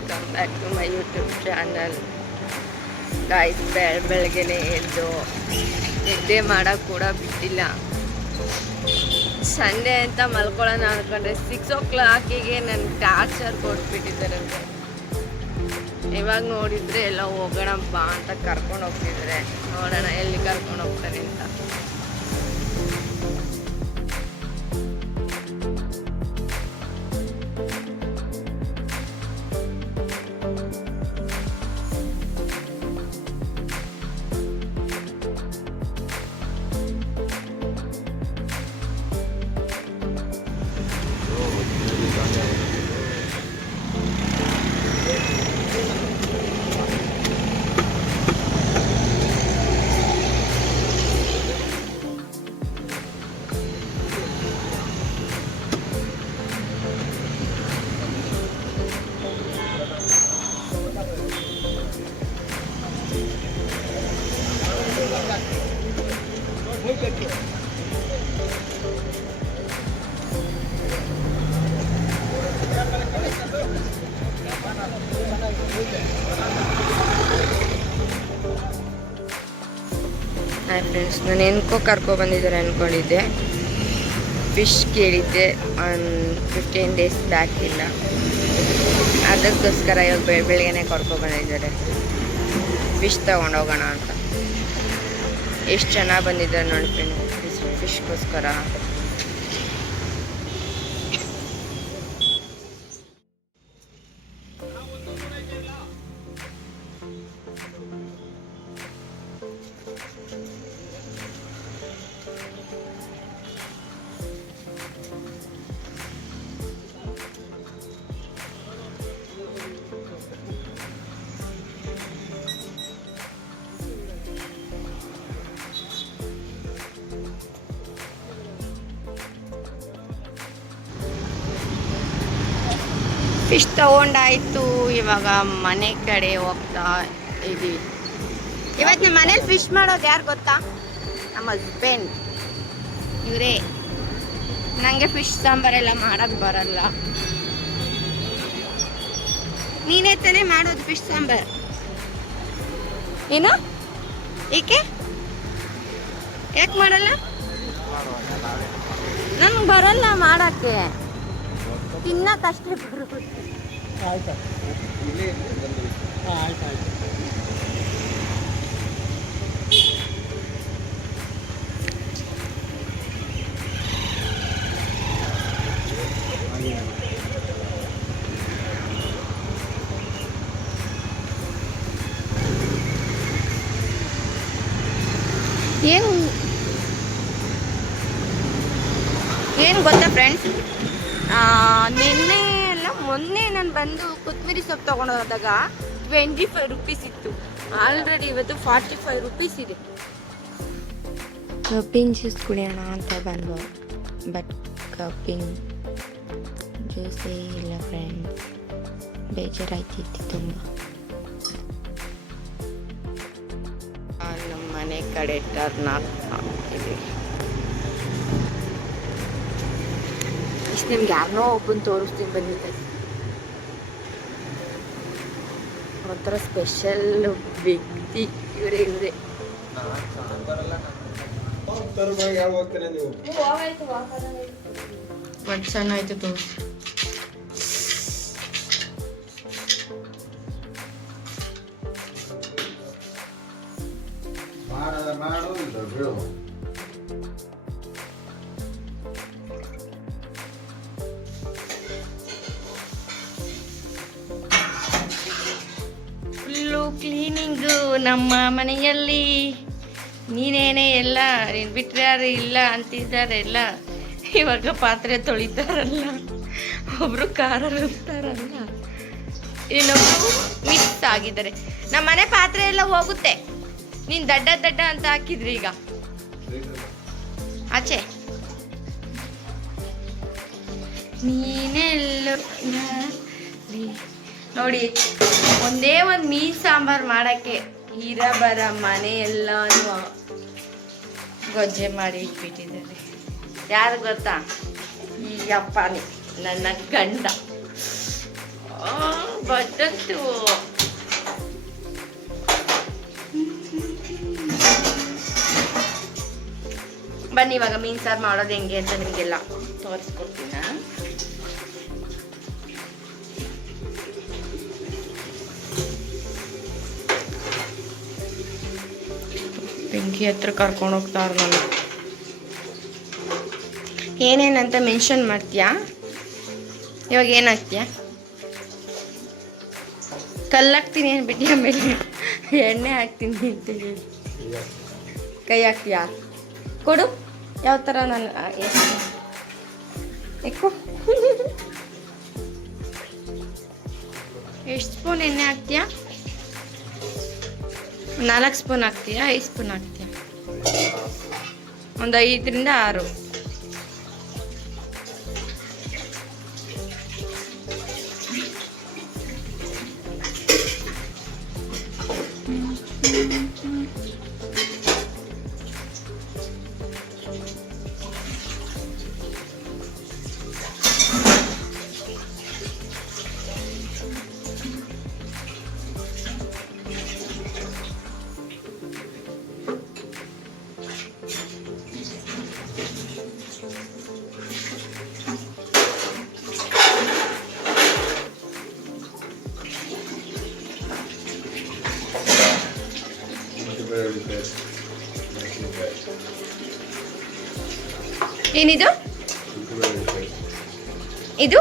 Welcome back to my YouTube channel. Guys, ಬೆಳಗ್ಗೆನೆ ಎದ್ದು ನಿದ್ದೆ ಮಾಡೋಕ್ಕೆ ಕೂಡ ಬಿಟ್ಟಿಲ್ಲ. ಸಂಡೇ ಅಂತ ಮಲ್ಕೊಳ್ಳೋಣ ಅಂದ್ಕೊಂಡ್ರೆ 6 o'clock ನನ್ನ ಟಾರ್ಚರ್ ಕೊಟ್ಬಿಟ್ಟಿದ್ದಾರಂತೆ. ಇವಾಗ ನೋಡಿದರೆ ಎಲ್ಲ ಹೋಗೋಣ ಬಾ ಅಂತ ಕರ್ಕೊಂಡು ಹೋಗ್ತಿದ್ದಾರೆ. ನೋಡೋಣ ಎಲ್ಲಿ ಕರ್ಕೊಂಡು ಹೋಗ್ತಾರೆ ಅಂತ. ಹಾಯ್ ಫ್ರೆಂಡ್ಸ್, ನಾನು ಏನಕ್ಕೋ ಕರ್ಕೊಬಂದಿದ್ದಾರೆ ಅಂದ್ಕೊಂಡಿದ್ದೆ. ಫಿಶ್ ಕೇಳಿದ್ದೆ 15 days ಬ್ಯಾಕ್ ಇಲ್ಲ. ಅದಕ್ಕೋಸ್ಕರ ಇವಾಗ ಬೆಳಗ್ಗೆನೆ ಕರ್ಕೊಬಂದಿದ್ದಾರೆ ಫಿಶ್ ತೊಗೊಂಡೋಗೋಣ ಅಂತ. ಎಷ್ಟು ಚೆನ್ನಾಗಿ ಬಂದಿದ್ದಾರೆ ನೋಡಿ ಫ್ರೆಂಡ್ಸ್ ಫಿಶ್ಗೋಸ್ಕರ. ಫಿಶ್ ತಗೊಂಡಾಯ್ತು. ಇವಾಗ ಮನೆ ಕಡೆ ಹೋಗ್ತಾ ಇದ್ದೀವಿ. ಇವತ್ತು ನಮ್ಮ ಮನೇಲಿ ಫಿಶ್ ಮಾಡೋದು ಯಾರು ಗೊತ್ತಾ? ನಮ್ಮ ಹಸ್ಬೆಂಡ್. ಇವರೇ. ನನಗೆ ಫಿಶ್ ಸಾಂಬಾರೆಲ್ಲ ಮಾಡೋಕ್ಕೆ ಬರಲ್ಲ. ನೀನೇ ತಾನೇ ಮಾಡೋದು ಫಿಶ್ ಸಾಂಬಾರು? ಏನು? ಏಕೆ ಯಾಕೆ ಮಾಡಲ್ಲ? ನನಗೆ ಬರಲ್ಲ ಮಾಡೋಕ್ಕೆ, ತಿನ್ನಕ್ಕಷ್ಟೇ ಬರುತ್ತೆ. ಆಯ್ತು. ಏನು ಗೊತ್ತಾ ಫ್ರೆಂಡ್ಸ್, ನಿನ್ನೆ ಎಲ್ಲ ಮೊನ್ನೆ ನಾನು ಬಂದು ಕೊತ್ತಂಬರಿ ಸೊಪ್ಪು ತೊಗೊಂಡು ಹೋದಾಗ 25 rupees ಇತ್ತು. ಆಲ್ರೆಡಿ ಇವತ್ತು 45 rupees ಇದೆ. ಕಬ್ಬಿನ ಜ್ಯೂಸ್ ಕುಡಿಯೋಣ ಅಂತ ಬಂದು, ಬಟ್ ಕಬ್ಬಿನ ಜ್ಯೂಸೇ ಇಲ್ಲ ಫ್ರೆಂಡ್ಸ್. ಬೇಜಾರಾಯ್ತಿತ್ತು ತುಂಬ. ನಮ್ಮ ಮನೆ ಕಡೆ ಟರ್ನ್ ಆಗ್ತಿದೆ. ನಿಮ್ಗೆ ಯಾರನ್ನೋ ಒಬ್ಬನ ತೋರಿಸ್ತೀನಿ ಬಂದಿದ್ದೆ. ಒಂಥರ ಸ್ಪೆಷಲ್ ವ್ಯಕ್ತಿ ಇವರೇ. ಒಂದು ಸಣ್ಣ ಆಯ್ತು ತೋರಿಸಿ. ಕ್ಲೀನಿಂಗು ನಮ್ಮ ಮನೆಯಲ್ಲಿ. ನೀನೇನೇ ಎಲ್ಲ ನೀನು ಬಿಟ್ಟರೆ ಯಾರು ಇಲ್ಲ ಅಂತಿದ್ದಾರೆ ಎಲ್ಲ. ಇವಾಗ ಪಾತ್ರೆ ತೊಳಿತಾರಲ್ಲ, ಒಬ್ರು ಖಾರ ರುಬ್ತಾರಲ್ಲ, ಇನ್ನೊಬ್ರು ಮಿಕ್ಸ್ ಆಗಿದ್ದಾರೆ. ನಮ್ಮ ಮನೆ ಪಾತ್ರೆ ಎಲ್ಲ ಹೋಗುತ್ತೆ. ನೀನು ದಡ್ಡ ಅಂತ ಹಾಕಿದ್ರಿ ಈಗ ಆಚೆ. ನೀನೆಲ್ಲೋ ನೋಡಿ, ಒಂದೇ ಒಂದು ಮೀನು ಸಾಂಬಾರು ಮಾಡೋಕ್ಕೆ ಇರಬರ ಮನೆ ಎಲ್ಲಾನು ಗೊಜ್ಜೆ ಮಾಡಿ ಇಟ್ಬಿಟ್ಟಿದ್ದಾರೆ. ಯಾರು ಗೊತ್ತಾ? ಈ ಅಪ್ಪನೇ, ನನ್ನ ಗಂಡ. ಬದ್ದತ್ತು. ಬನ್ನಿ ಇವಾಗ ಮೀನು ಸಾರು ಮಾಡೋದು ಹೆಂಗೆ ಅಂತ ನಿಮಗೆಲ್ಲ ತೋರಿಸ್ಕೊಡ್ತೀನಿ. ಬೆಂಕಿ ಹತ್ರ ಕರ್ಕೊಂಡು ಹೋಗ್ತಾರ ನಾನು. ಏನೇನಂತ ಮೆನ್ಷನ್ ಮಾಡ್ತೀಯಾ? ಇವಾಗ ಏನಾಗ್ತೀಯಾ? ಕಲ್ಲಾಕ್ತೀನಿ ಅಂದ್ಬಿಟ್ಟು ಆಮೇಲೆ ಎಣ್ಣೆ ಹಾಕ್ತೀನಿ ಅಂತ ಹೇಳಿ ಕೈ ಹಾಕ್ತೀಯಾ? ಕೊಡು. ಯಾವ ಥರ ನಾನು ಎಷ್ಟು ಸ್ಪೂನ್ ಎಣ್ಣೆ ಹಾಕ್ತೀಯಾ? 4 ಸ್ಪೂನ್ ಹಾಕ್ತೀಯಾ? 5 ಸ್ಪೂನ್ ಹಾಕ್ತೀಯಾ? ಒಂದು 5ರಿಂದ 6. ಏನಿದು? ಇದು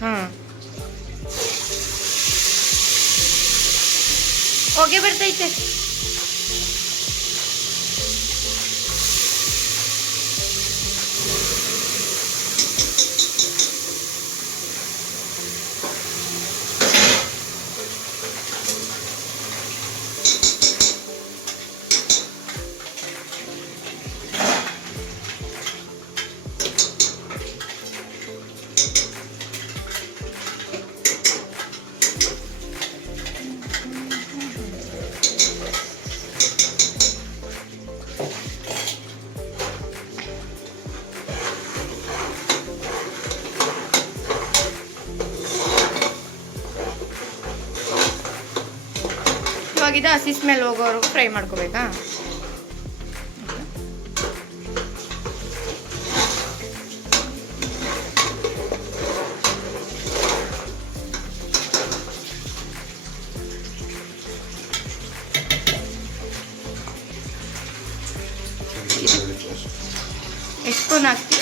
ಹಾಂ ಹೊಗೆ ಬರ್ತೈತೆ. ಇವಾಗ ಹಸಿ ಸ್ಮೆಲ್ ಹೋಗೋರು ಫ್ರೈ ಮಾಡ್ಕೋಬೇಕಾ? ಎಷ್ಟು ಸ್ಪೂನ್ ಹಾಕ್ತೀವಿ?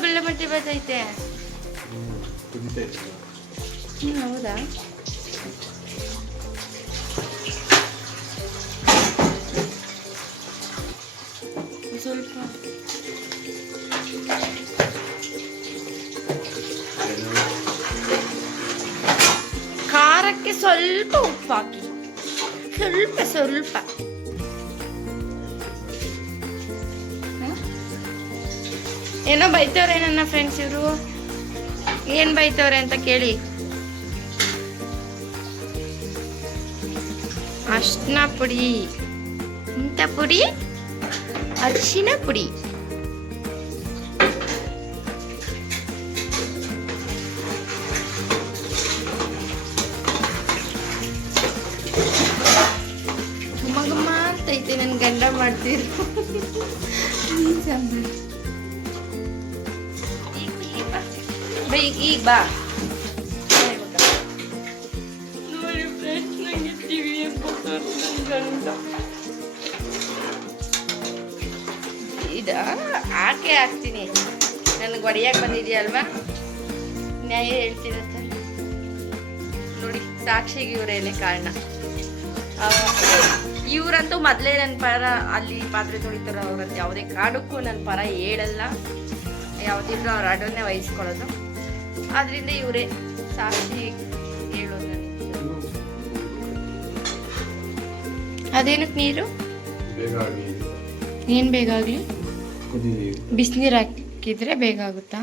ಗುಳ್ಳಮಟ್ಟಿ ಬರ್ತೈತೆ. ಹೌದಾ? ಸ್ವಲ್ಪ ಖಾರಕ್ಕೆ ಸ್ವಲ್ಪ ಉಪ್ಪು ಹಾಕಿ, ಸ್ವಲ್ಪ ಏನೋ ಬೈತವ್ರೆ ನನ್ನ ಫ್ರೆಂಡ್ಸ್. ಇವರು ಏನ್ ಬೈತವ್ರೆ ಅಂತ ಕೇಳಿ. ಅರ್ಶಿನ ಪುಡಿ, ಇಂಥ ಪುಡಿ, ಅರಿಶಿನ ಪುಡಿ. ಘಮ ಅಂತೈತೆ. ನನ್ ಗಂಡ ಮಾಡ್ತೀರಿ ಈಗ ಬಾ. ನೋಡಿ ಫ್ರೆಂಡ್ಸ್, ನಂಗೆ ಟಿವಿ ಇದ ಹಾಕೇ ಹಾಕ್ತೀನಿ. ನನಗೆ ಹೊಡೆಯಕ್ಕೆ ಬಂದಿದೆಯಲ್ವಾ, ನ್ಯಾಯ ಹೇಳ್ತೀರತ್ತ. ನೋಡಿ, ಸಾಕ್ಷಿಗೆ ಇವರೇನೆ ಕಾರಣ. ಇವ್ರಂತೂ ಮೊದಲೇ ನನ್ನ ಪರ ಅಲ್ಲಿ ಪಾತ್ರೆ ತೊಳಿತಾರ. ಅವ್ರಂತ ಯಾವುದೇ ಕಾರಣಕ್ಕೂ ನನ್ನ ಪರ ಹೇಳಲ್ಲ. ಯಾವುದಿದ್ರು ಅವ್ರ ಅಡವನ್ನೇ ವಹಿಸ್ಕೊಳ್ಳೋದು. ಆದ್ರಿಂದ ಇವರೇ ಸಾಕ್ಷಿ ಹೇಳೋದು. ಅದೇನಕ್ಕೆ ನೀರು ಬೇಗ ಆಗಲಿ ಏನು ಬೇಗ ಆಗಲಿ ಕುದಿ ಬಿಸಿನೀರು ಹಾಕಿದ್ರೆ ಬೇಗ ಆಗುತ್ತಾ